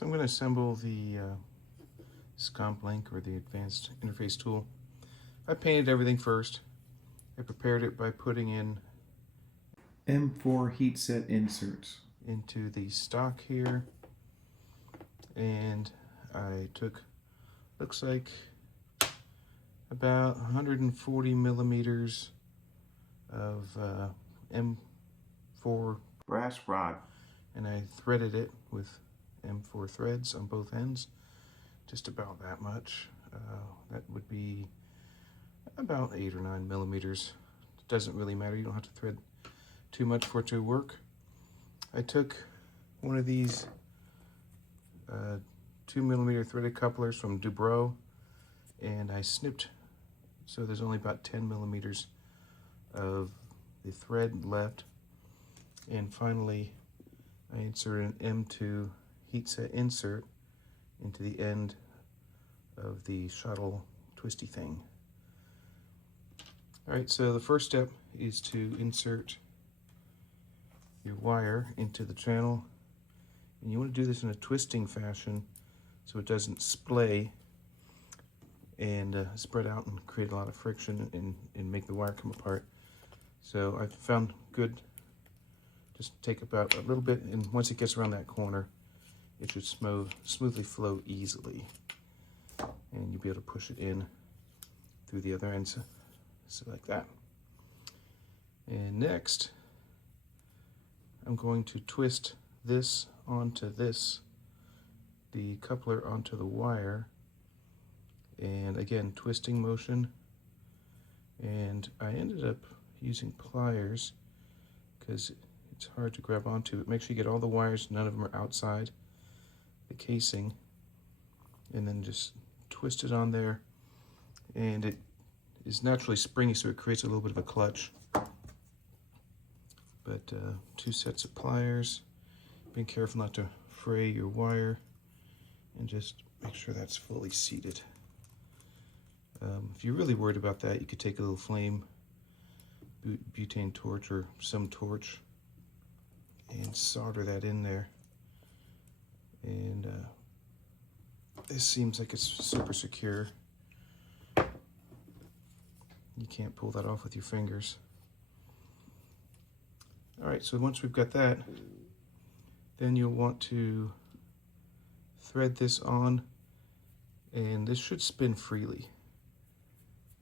So I'm going to assemble the Scomp link, or the advanced interface tool. I painted everything first. I prepared it by putting in M4 heat set inserts into the stock here, and I took, looks like about 140 millimeters of M4 brass rod, and I threaded it with M4 threads on both ends, just about that much. That would be about 8 or 9 millimeters. It doesn't really matter, you don't have to thread too much for it to work. I took one of these 2 millimeter threaded couplers from Dubrow, and I snipped so there's only about 10 millimeters of the thread left. And finally, I inserted an M2 heat set insert into the end of the shuttle twisty thing. All right, so the first step is to insert your wire into the channel, and you want to do this in a twisting fashion so it doesn't splay and spread out and create a lot of friction and make the wire come apart. So I found good, just take about a little bit, and once it gets around that corner, it should smoothly flow easily, and you'll be able to push it in through the other ends, so like that. And next, I'm going to twist this onto this, the coupler onto the wire, and again, twisting motion. And I ended up using pliers because it's hard to grab onto. But make sure you get all the wires, none of them are outside the casing, and then just twist it on there. And it is naturally springy, so it creates a little bit of a clutch. But 2 sets of pliers, being careful not to fray your wire, and just make sure that's fully seated. If you're really worried about that, you could take a little flame butane torch or some torch and solder that in there. And this seems like it's super secure. You can't pull that off with your fingers. All right, so once we've got that, then you'll want to thread this on, and this should spin freely.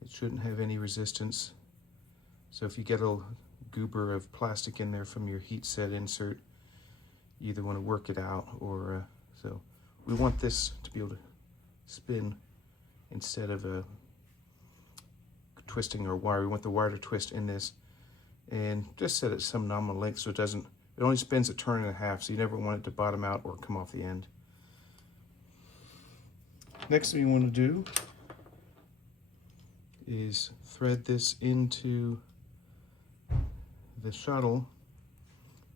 It shouldn't have any resistance. So if you get a goober of plastic in there from your heat set insert, you either want to work it out, or so we want this to be able to spin instead of twisting our wire. We want the wire to twist in this, and just set it some nominal length so it only spins a turn and a half, so you never want it to bottom out or come off the end. Next thing you want to do is thread this into the shuttle,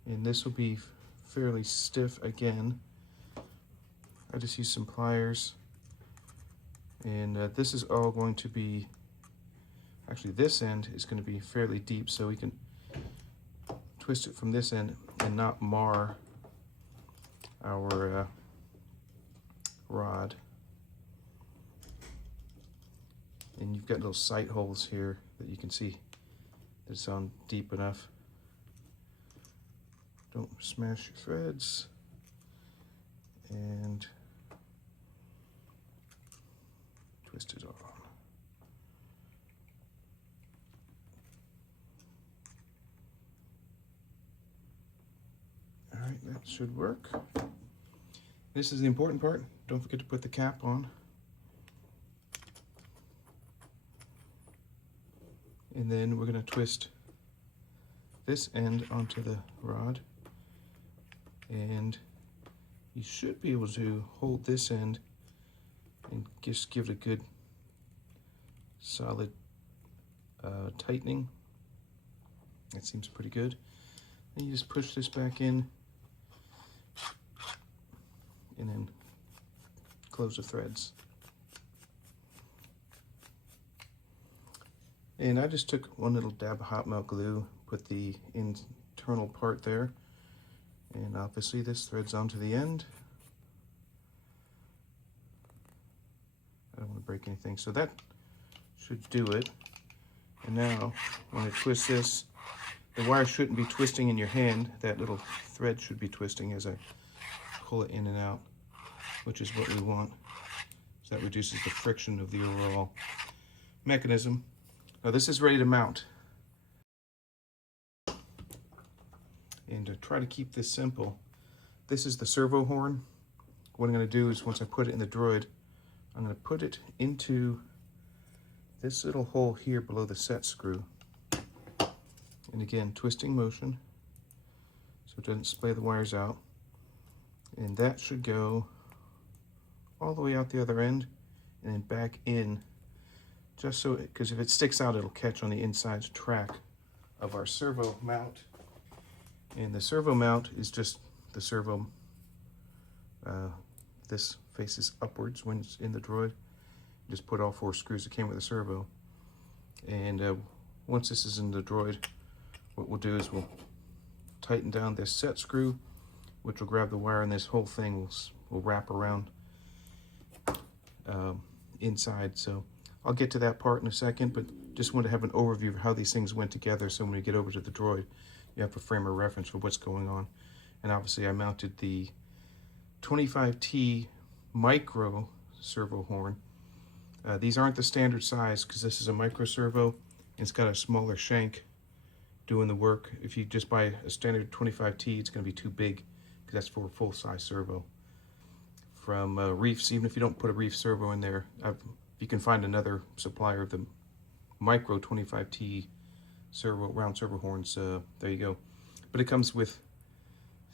and this will be fairly stiff again. I just use some pliers, and this is all going to be, actually this end is going to be fairly deep, so we can twist it from this end and not mar our rod. And you've got little sight holes here that you can see that it's on deep enough. Don't smash your threads. And twist it on. All right, that should work. This is the important part. Don't forget to put the cap on. And then we're going to twist this end onto the rod, and you should be able to hold this end and just give it a good solid tightening. That seems pretty good. And you just push this back in and then close the threads. And I just took one little dab of hot melt glue, put the internal part there, and obviously this threads onto the end. don't want to break anything. So that should do it. And now, when I twist this, the wire shouldn't be twisting in your hand. That little thread should be twisting as I pull it in and out, which is what we want. So that reduces the friction of the overall mechanism. Now this is ready to mount. And to try to keep this simple, this is the servo horn. What I'm going to do is once I put it in the droid, I'm going to put it into this little hole here below the set screw. And again, twisting motion so it doesn't splay the wires out. And that should go all the way out the other end and then back in, just so, because if it sticks out, it'll catch on the inside track of our servo mount. And the servo mount is just the servo. This faces upwards when it's in the droid. Just put all 4 screws that came with the servo. And once this is in the droid, what we'll do is we'll tighten down this set screw, which will grab the wire, and this whole thing will wrap around inside. So I'll get to that part in a second, but just want to have an overview of how these things went together, so when we get over to the droid, you have a frame of reference for what's going on. And obviously I mounted the 25T micro servo horn. These aren't the standard size because this is a micro servo. It's got a smaller shank doing the work. If you just buy a standard 25T, it's going to be too big because that's for a full-size servo. From Reefs, even if you don't put a Reef servo in there, you can find another supplier of the micro 25T servo, round servo horns. There you go. But it comes with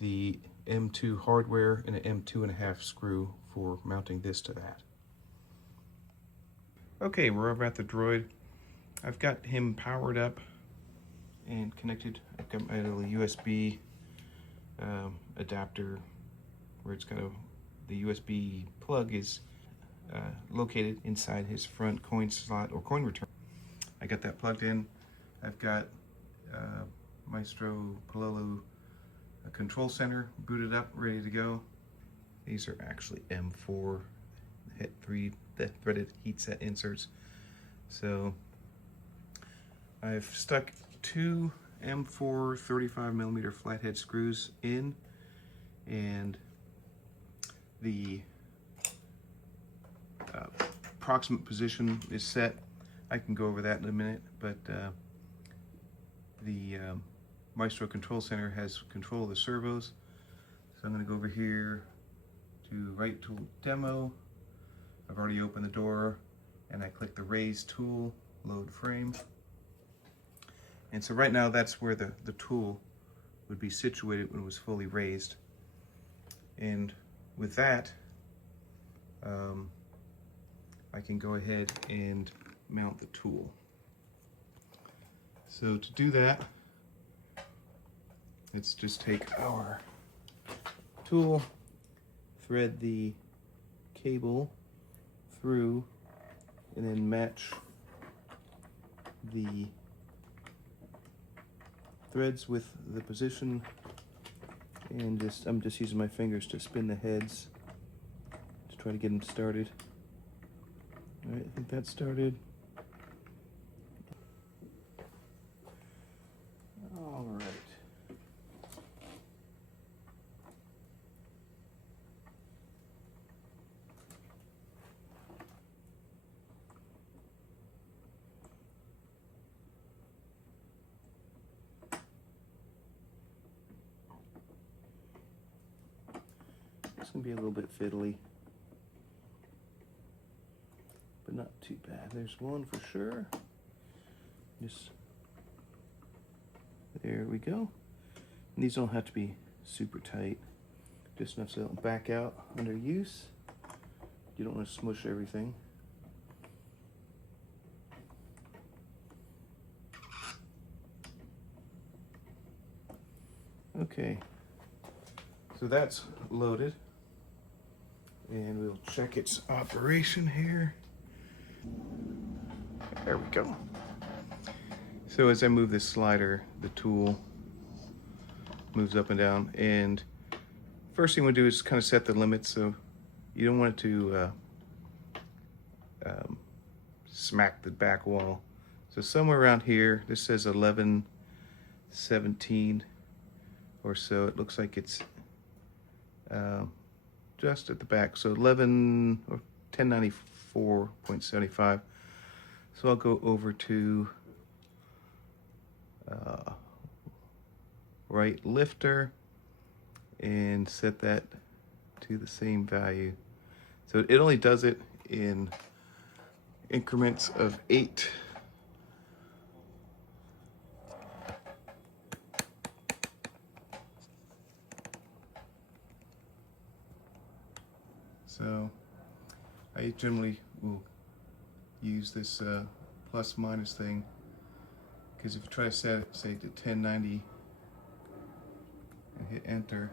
the M2 hardware and an M2.5 screw for mounting this to that. Okay, we're over at the droid. I've got him powered up and connected. I've got my little USB adapter where it's got the USB plug is located inside his front coin slot or coin return. I got that plugged in. I've got Maestro Pololo control center booted up, ready to go. These are actually M4 the threaded heat set inserts. So I've stuck 2 M4 35mm flathead screws in, and the approximate position is set. I can go over that in a minute, but the Maestro Control Center has control of the servos. So I'm going to go over here to Right Tool Demo. I've already opened the door, and I click the Raise Tool, Load Frame. And so right now that's where the tool would be situated when it was fully raised. And with that, I can go ahead and mount the tool. So to do that, let's just take our tool, thread the cable through, and then match the threads with the position, and I'm just using my fingers to spin the heads to try to get them started. All right, I think that started. All right. It's gonna be a little bit fiddly, but not too bad. There's one for sure. Just there we go. And these don't have to be super tight, just enough so they don't back out under use. You don't want to smush everything. Okay, so that's loaded, and we'll check its operation here. There we go. So as I move this slider, the tool moves up and down, and first thing we do is kind of set the limits. So you don't want it to smack the back wall. So somewhere around here, this says 1117 or so. It looks like it's just at the back. So 11 or 1094.75. So I'll go over to right lifter and set that to the same value. So it only does it in increments of 8. So I generally will use this plus minus thing, because if you try to set it, say, to 1090 and hit enter,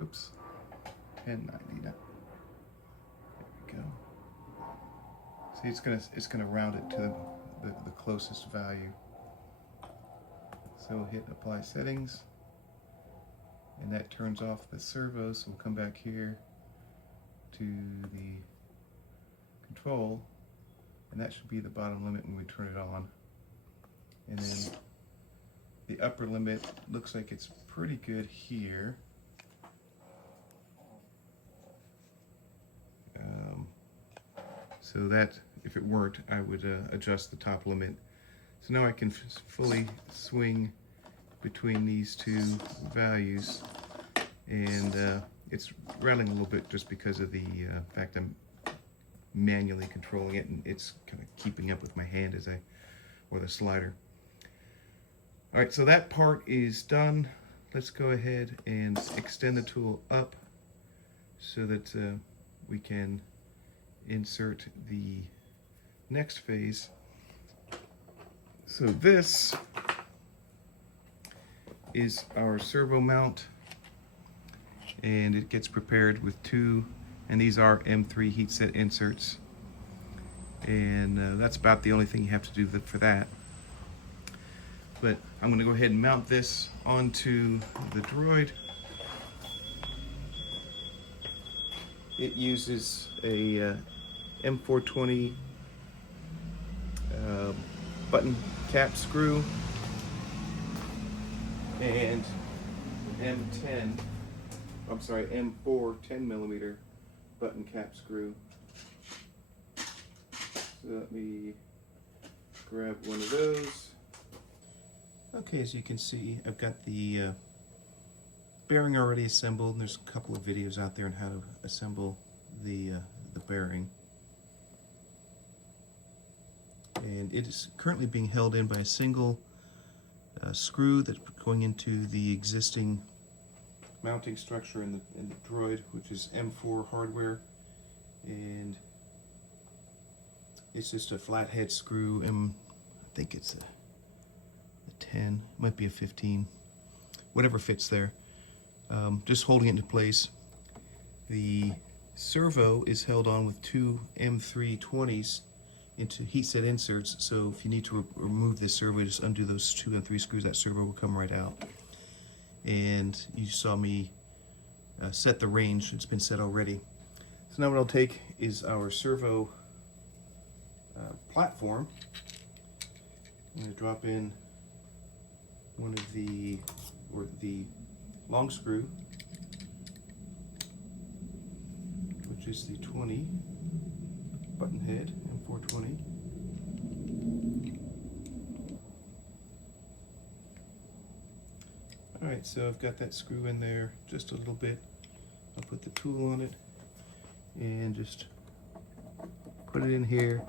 oops, 1090 now. There we go. See, it's gonna round it to the closest value. So hit apply settings, and that turns off the servo. So we'll come back here to the control, and that should be the bottom limit when we turn it on. And then the upper limit looks like it's pretty good here. So that, if it weren't, I would adjust the top limit. So now I can fully swing between these two values, and it's rattling a little bit just because of the fact I'm manually controlling it, and it's kind of keeping up with my hand as or the slider. All right, so that part is done. Let's go ahead and extend the tool up so that we can insert the next phase. So this is our servo mount, and it gets prepared with 2, and these are M3 heat set inserts, and that's about the only thing you have to do for that. But I'm going to go ahead and mount this onto the droid. It uses a M420 button cap screw and M4 10mm button cap screw. So let me grab one of those. Okay, as you can see, I've got the bearing already assembled, and there's a couple of videos out there on how to assemble the bearing. And it is currently being held in by a single screw that's going into the existing mounting structure in the droid, which is M4 hardware, and it's just a flathead screw. I think it's a 10, might be a 15, whatever fits there. Just holding it into place. The servo is held on with 2 M320s into heat set inserts, so if you need to remove this servo, just undo those 2 and 3 screws, that servo will come right out. And you saw me set the range, it's been set already. So now what I'll take is our servo platform. I'm going to drop in one of the long screw, which is the 20 button head, M420. Alright, so I've got that screw in there just a little bit. I'll put the tool on it and just put it in here,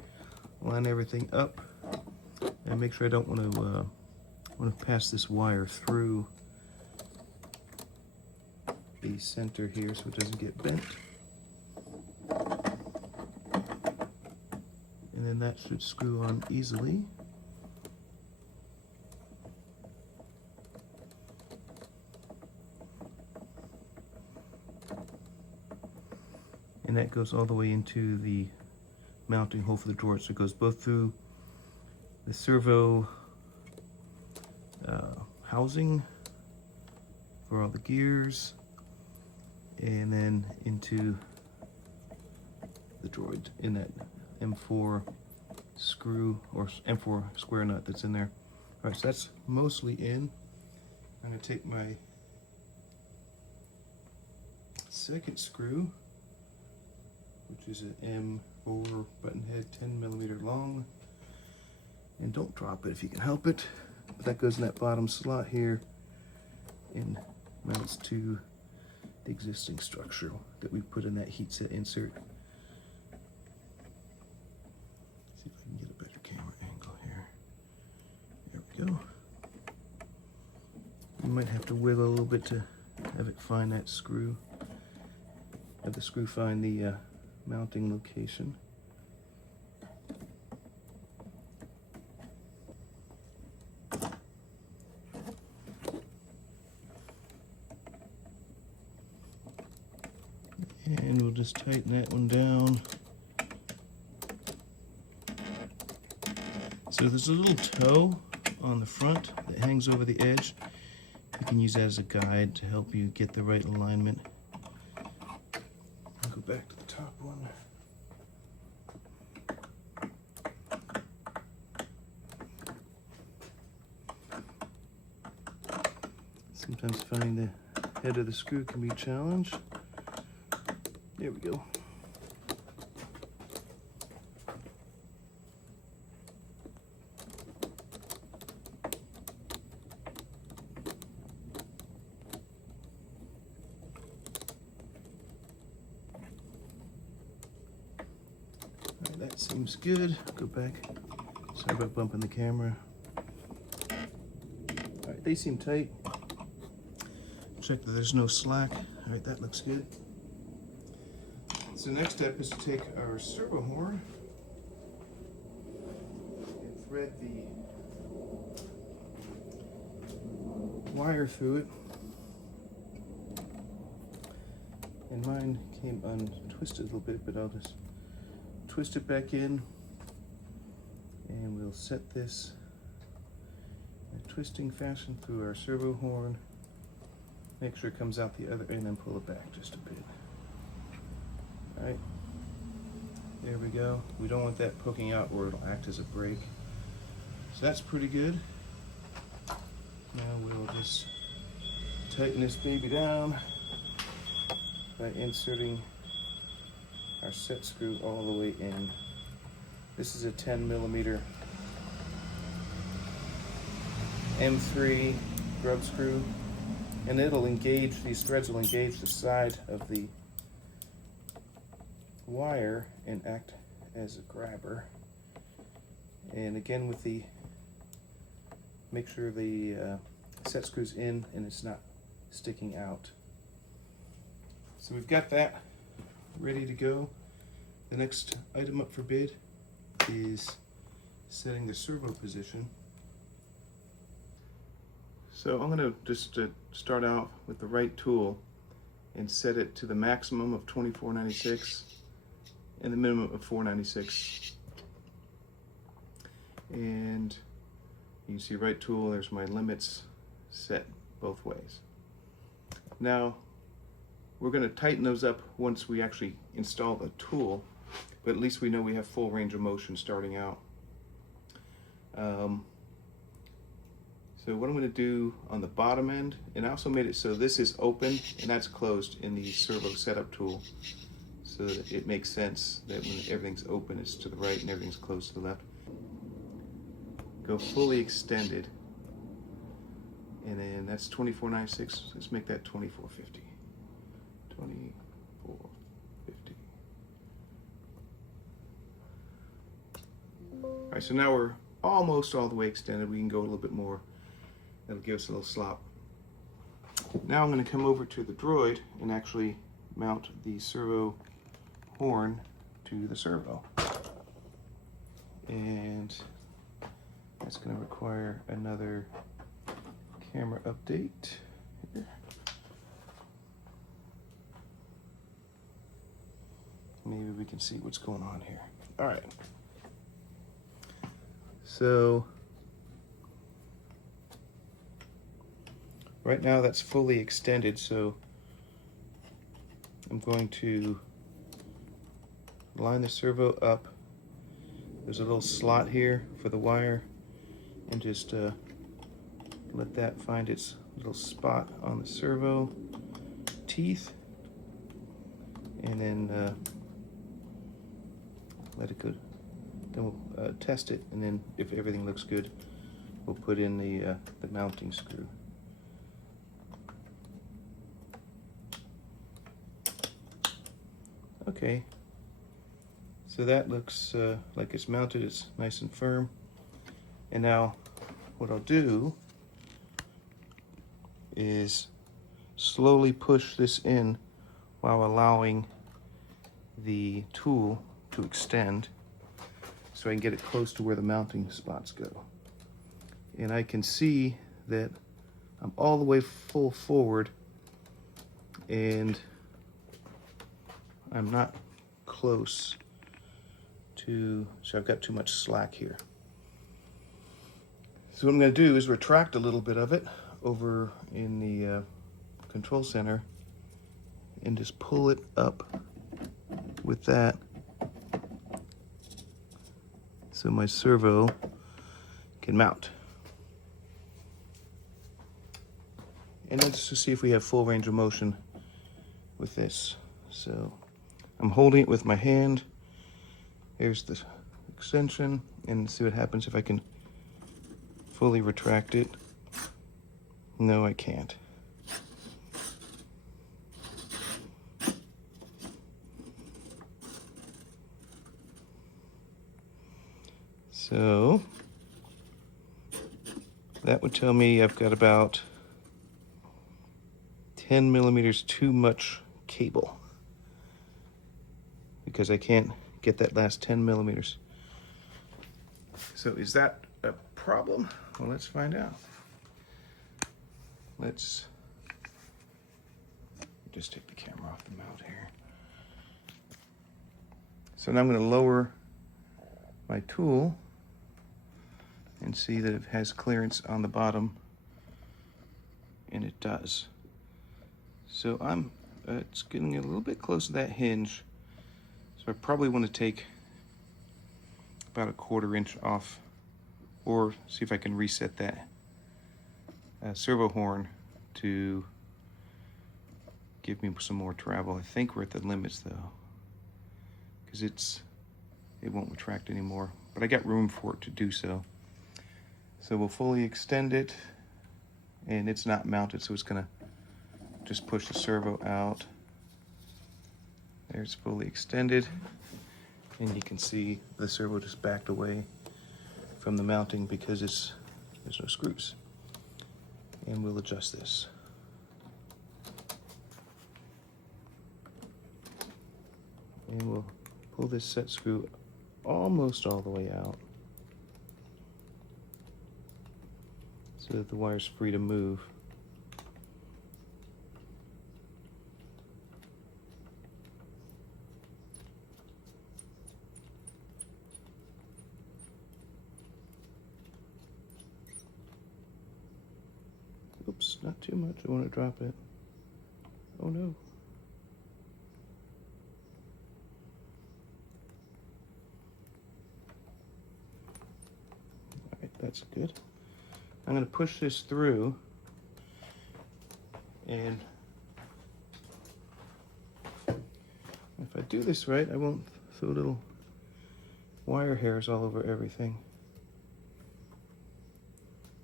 line everything up, and make sure I don't want to pass this wire through the center here so it doesn't get bent. And then that should screw on easily. And that goes all the way into the mounting hole for the droid. So it goes both through the servo housing for all the gears, and then into the droid in that M4 screw or M4 square nut that's in there. All right, so that's mostly in. I'm going to take my second screw, which is an M4 button head, 10mm long, and don't drop it if you can help it. But that goes in that bottom slot here and mounts to the existing structure that we put in that heat set insert. See if I can get a better camera angle here. There we go. You might have to wiggle a little bit to have it find that screw. Have the screw find the mounting location. And we'll just tighten that one down. So there's a little toe on the front that hangs over the edge. You can use that as a guide to help you get the right alignment. I'll go back to the top one. Sometimes finding the head of the screw can be a challenge. There we go. All right, that seems good. Go back. Sorry about bumping the camera. All right, they seem tight. Check that there's no slack. All right, that looks good. So next step is to take our servo horn and thread the wire through it. And mine came untwisted a little bit, but I'll just twist it back in and we'll set this in a twisting fashion through our servo horn. Make sure it comes out the other end and pull it back just a bit. All right, there we go. We don't want that poking out or it'll act as a brake. So that's pretty good. Now we'll just tighten this baby down by inserting our set screw all the way in. This is a 10mm M3 grub screw, and it'll engage, these threads will engage the side of the wire and act as a grabber. And again, with the, make sure the set screw's in and it's not sticking out. So we've got that ready to go. The next item up for bid is setting the servo position. So I'm going to just start out with the right tool and set it to the maximum of 2496 and the minimum of 496. And you see right tool, there's my limits set both ways. Now we're going to tighten those up once we actually install the tool, but at least we know we have full range of motion starting out. So what I'm going to do on the bottom end, and I also made it so this is open and that's closed in the servo setup tool, so that it makes sense that when everything's open it's to the right and everything's closed to the left. Go fully extended, and then that's 2496. Let's make that 2450. 2450. All right, so now we're almost all the way extended. We can go a little bit more. That'll give us a little slop. Now I'm going to come over to the droid and actually mount the servo horn to the servo. And that's going to require another camera update here. Maybe we can see what's going on here. All right. So right now that's fully extended, so I'm going to line the servo up. There's a little slot here for the wire, and just let that find its little spot on the servo teeth, and then let it go. Then we'll test it, and then if everything looks good, we'll put in the mounting screw. Okay, so that looks like it's mounted. It's nice and firm. And now what I'll do is slowly push this in while allowing the tool to extend so I can get it close to where the mounting spots go. And I can see that I'm all the way full forward and I'm not close to, so I've got too much slack here. So what I'm going to do is retract a little bit of it over in the control center and just pull it up with that so my servo can mount. And let's just see if we have full range of motion with this. So I'm holding it with my hand. Here's the extension, and see what happens if I can fully retract it. No, I can't. So that would tell me I've got about 10 millimeters too much cable, because I can't get that last 10 millimeters. So is that a problem? Well, let's find out. Let's just take the camera off the mount here. So now I'm going to lower my tool and see that it has clearance on the bottom, and it does. So it's getting a little bit close to that hinge. So I probably want to take about a 1/4 inch off, or see if I can reset that servo horn to give me some more travel. I think we're at the limits though, because it won't retract anymore, but I got room for it to do so. So we'll fully extend it, and it's not mounted, so it's gonna just push the servo out. There's fully extended, and you can see the servo just backed away from the mounting because there's no screws. And we'll adjust this. And we'll pull this set screw almost all the way out so that the wire's free to move. Oops, not too much. I want to drop it. Oh no. All right, that's good. I'm going to push this through, and if I do this right, I won't throw little wire hairs all over everything.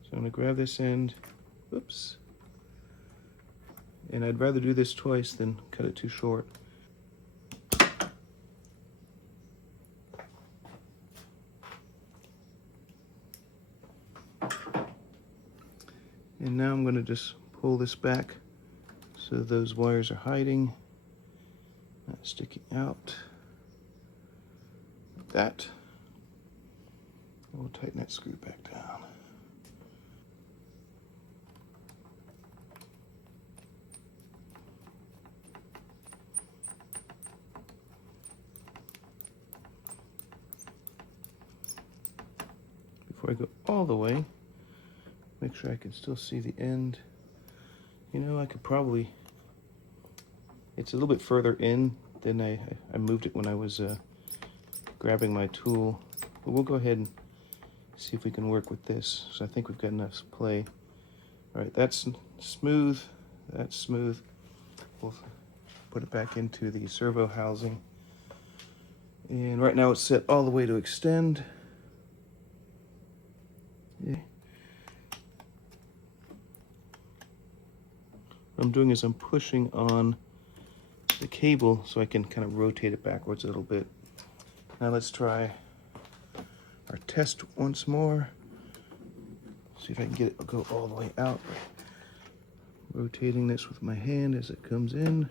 So I'm going to grab this end. Oops. And I'd rather do this twice than cut it too short. And now I'm going to just pull this back so those wires are hiding, not sticking out. Like that. And we'll tighten that screw back down. Before I go all the way, make sure I can still see the end. You know, I could it's a little bit further in than I moved it when I was grabbing my tool. But we'll go ahead and see if we can work with this. So I think we've got enough play. All right, that's smooth. That's smooth. We'll put it back into the servo housing. And right now it's set all the way to extend. Yeah. What I'm doing is I'm pushing on the cable so I can kind of rotate it backwards a little bit. Now let's try our test once more. See if I can get it to go all the way out. Rotating this with my hand as it comes in.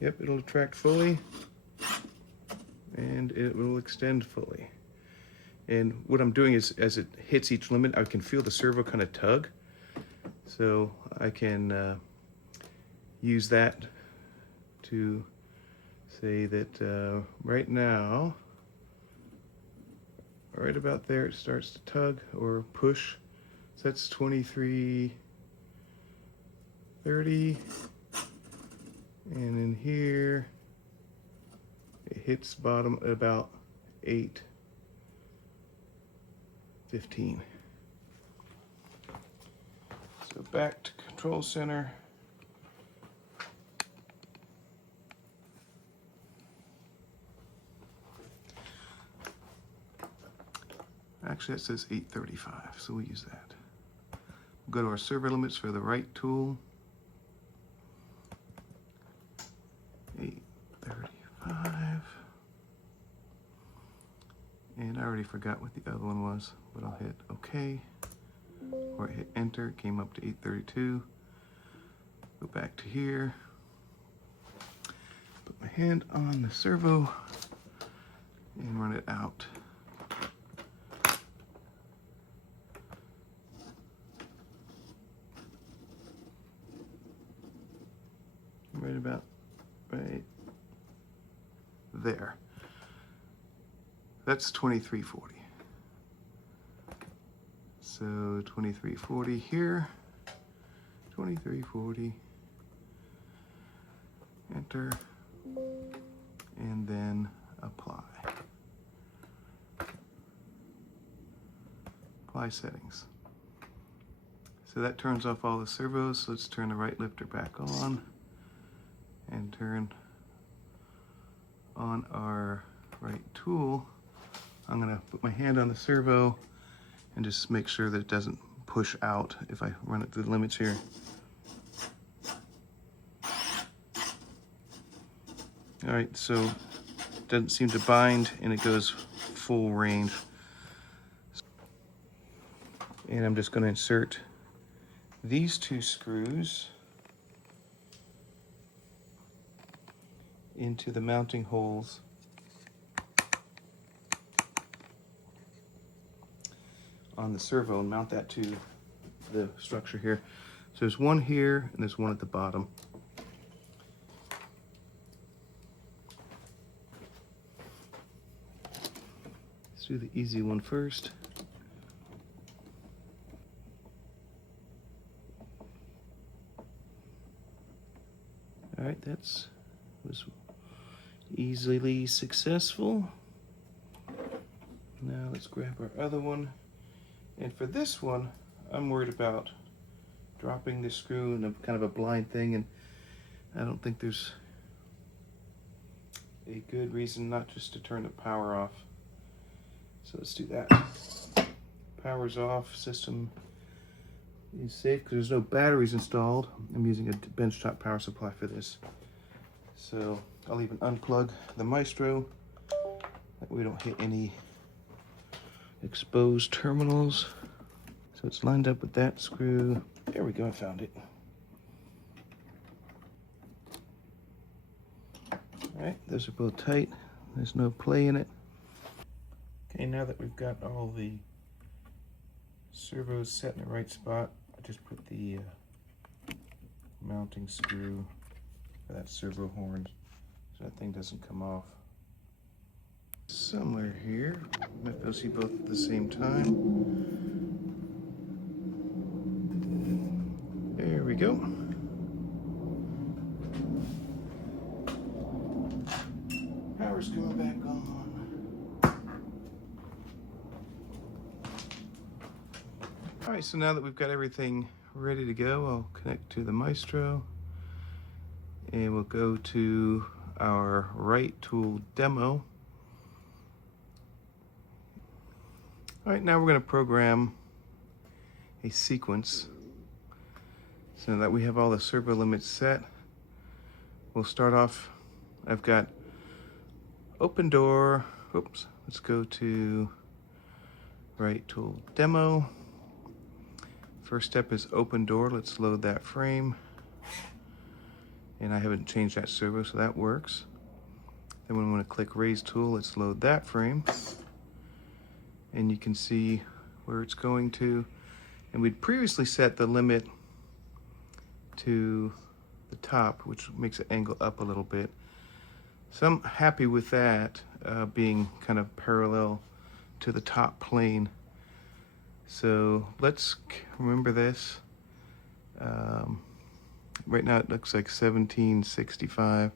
Yep, it'll attract fully. And it will extend fully. And what I'm doing is, as it hits each limit, I can feel the servo kind of tug. So I can use that to say that right now, right about there, it starts to tug or push. So that's 23:30. And in here, it hits bottom at about 8:15. So back to control center. Actually, that says 8:35, so we'll use that. We'll go to our servo limits for the right tool. 8:35. And I already forgot what the other one was, but I'll hit OK. Or hit enter, it came up to 8:32. Go back to here. Put my hand on the servo and run it out. Right about right there. That's 23:40. So 23:40 here, 23:40, enter, and then apply. Apply settings. So that turns off all the servos. So let's turn the right lifter back on and turn on our right tool. I'm gonna put my hand on the servo and just make sure that it doesn't push out if I run it to the limits here. All right, so it doesn't seem to bind and it goes full range. And I'm just gonna insert these two screws into the mounting holes on the servo and mount that to the structure here. So there's one here and there's one at the bottom. Let's do the easy one first. All right, was easily successful. Now let's grab our other one. And for this one, I'm worried about dropping this screw in a kind of a blind thing, and I don't think there's a good reason not just to turn the power off. So let's do that. Power's off, system is safe because there's no batteries installed. I'm using a benchtop power supply for this. So I'll even unplug the Maestro, that we don't hit any exposed terminals. So it's lined up with that screw. There we go, I found it. All right, those are both tight. There's no play in it. Okay, now that we've got all the servos set in the right spot, I just put the mounting screw for that servo horn so that thing doesn't come off. Somewhere here, might be able to see both at the same time. There we go. Power's coming back on. All right, so now that we've got everything ready to go, I'll connect to the Maestro and we'll go to our right tool demo. All right, now we're going to program a sequence so that we have all the servo limits set. We'll start off, I've got open door, oops, let's go to right tool demo. First step is open door, let's load that frame. And I haven't changed that servo, so that works. Then we want to click raise tool, let's load that frame. And you can see where it's going to. And we'd previously set the limit to the top, which makes it angle up a little bit. So I'm happy with that being kind of parallel to the top plane. So let's remember this. Right now it looks like 1765.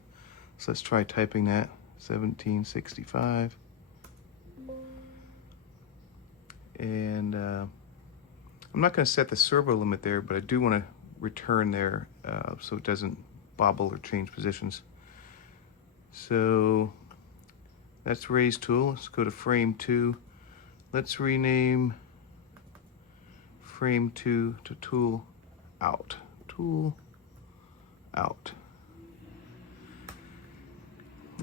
So let's try typing that, 1765. And I'm not going to set the servo limit there, but I do want to return there so it doesn't bobble or change positions. So that's raise tool. Let's go to frame 2. Let's rename frame 2 to tool out. Tool out.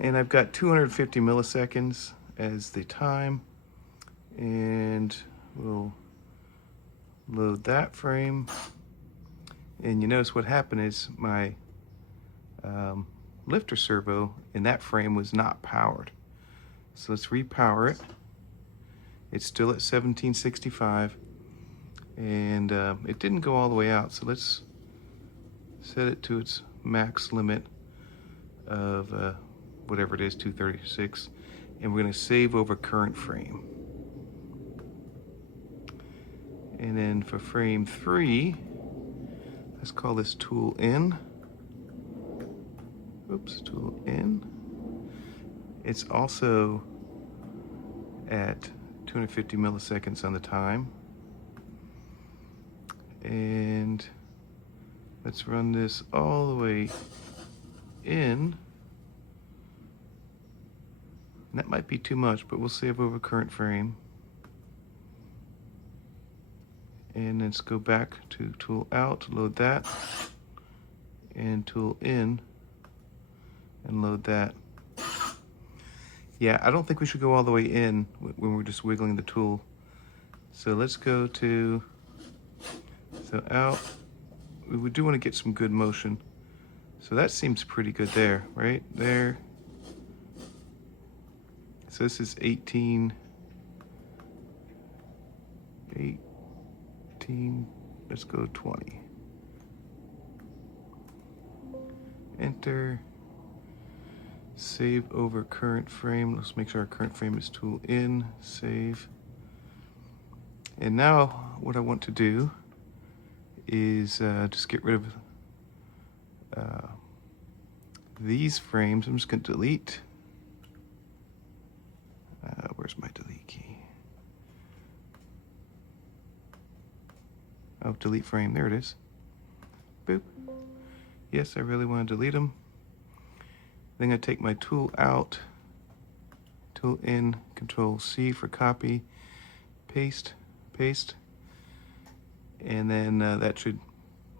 And I've got 250 milliseconds as the time. And we'll load that frame. And you notice what happened is my lifter servo in that frame was not powered. So let's repower it. It's still at 1765. And it didn't go all the way out. So let's set it to its max limit of whatever it is, 236. And we're going to save over current frame. And then for frame 3, let's call this tool in. Oops, tool in. It's also at 250 milliseconds on the time. And let's run this all the way in. And that might be too much, but we'll save over current frame. And let's go back to tool out, load that, and tool in, and load that. Yeah, I don't think we should go all the way in when we're just wiggling the tool. So let's go to, so out. We do want to get some good motion. So that seems pretty good there, right? There. So this is 18, let's go 20. Enter. Save over current frame. Let's make sure our current frame is tool in, save. And now what I want to do is just get rid of these frames. I'm just going to delete. Where's my delete key? Oh, delete frame, there it is. Boop. Yes, I really want to delete them. Then I take my tool out, tool in, Control C for copy, paste, paste. And then that should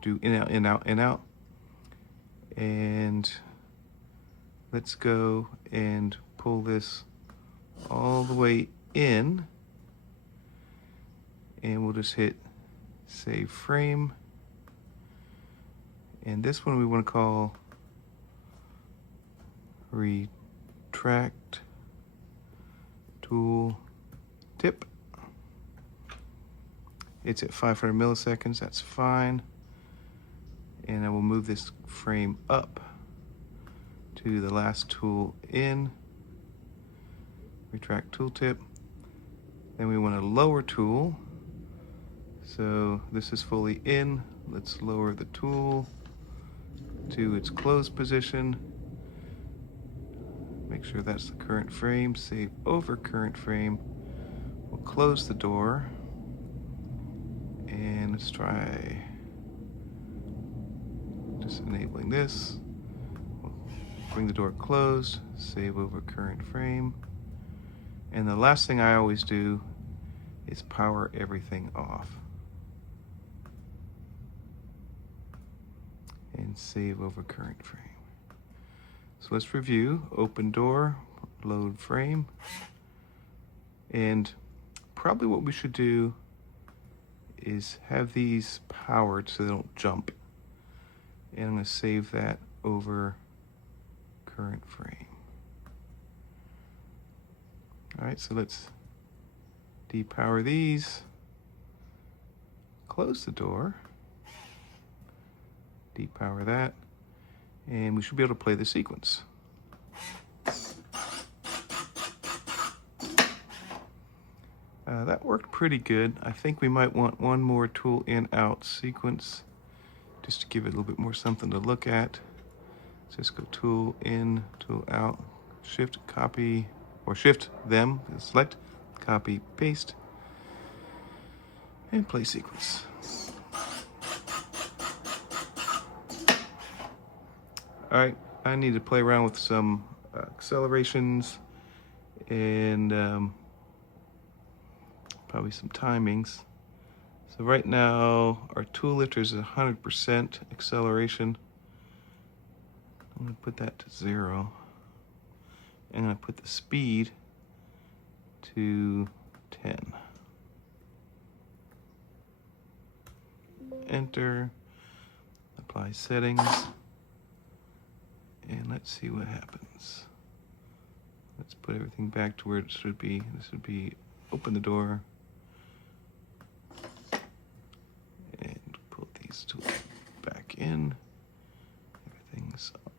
do in, out, in, out, in, out. And let's go and pull this all the way in. And we'll just hit save frame. And this one we want to call retract tool tip. It's at 500 milliseconds, that's fine. And I will move this frame up to the last tool in, retract tooltip. Then we want a lower tool. So this is fully in. Let's lower the tool to its closed position. Make sure that's the current frame. Save over current frame. We'll close the door. And let's try just enabling this. We'll bring the door closed, save over current frame. And the last thing I always do is power everything off. And save over current frame. So let's review. Open door, load frame. And probably what we should do is have these powered so they don't jump. And I'm going to save that over current frame. All right, so let's depower these, close the door, depower that, and we should be able to play the sequence. That worked pretty good. I think we might want one more tool in out sequence just to give it a little bit more something to look at. So let's go tool in, tool out, shift, copy, or shift them, select, copy, paste, and play sequence. All right, I need to play around with some accelerations and probably some timings. So right now, our tool lifter is 100% acceleration. I'm gonna put that to 0. And I'm gonna put the speed to 10. Enter, apply settings, and let's see what happens. Let's put everything back to where it should be. This would be open the door, and pull these tools back in. Everything's up.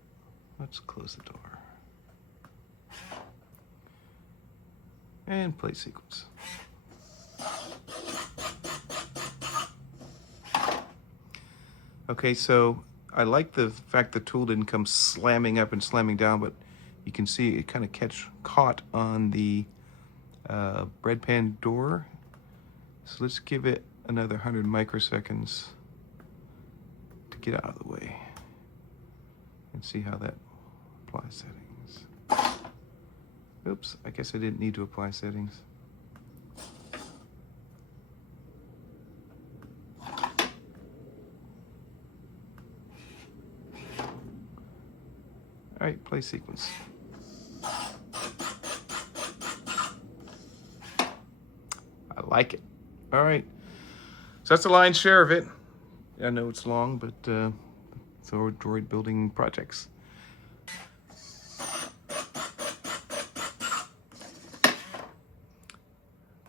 Let's close the door. And play sequence. Okay, so I like the fact the tool didn't come slamming up and slamming down, but you can see it kind of caught on the bread pan door. So let's give it another 100 microseconds to get out of the way and see how that applies settings. Oops, I guess I didn't need to apply settings. All right, play sequence. I like it. All right, so that's the lion's share of it. I know it's long, but so are droid building projects.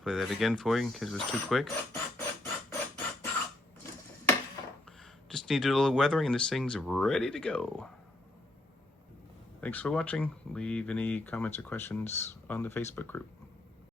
Play that again for you because it was too quick. Just need a little weathering and this thing's ready to go. Thanks for watching. Leave any comments or questions on the Facebook group.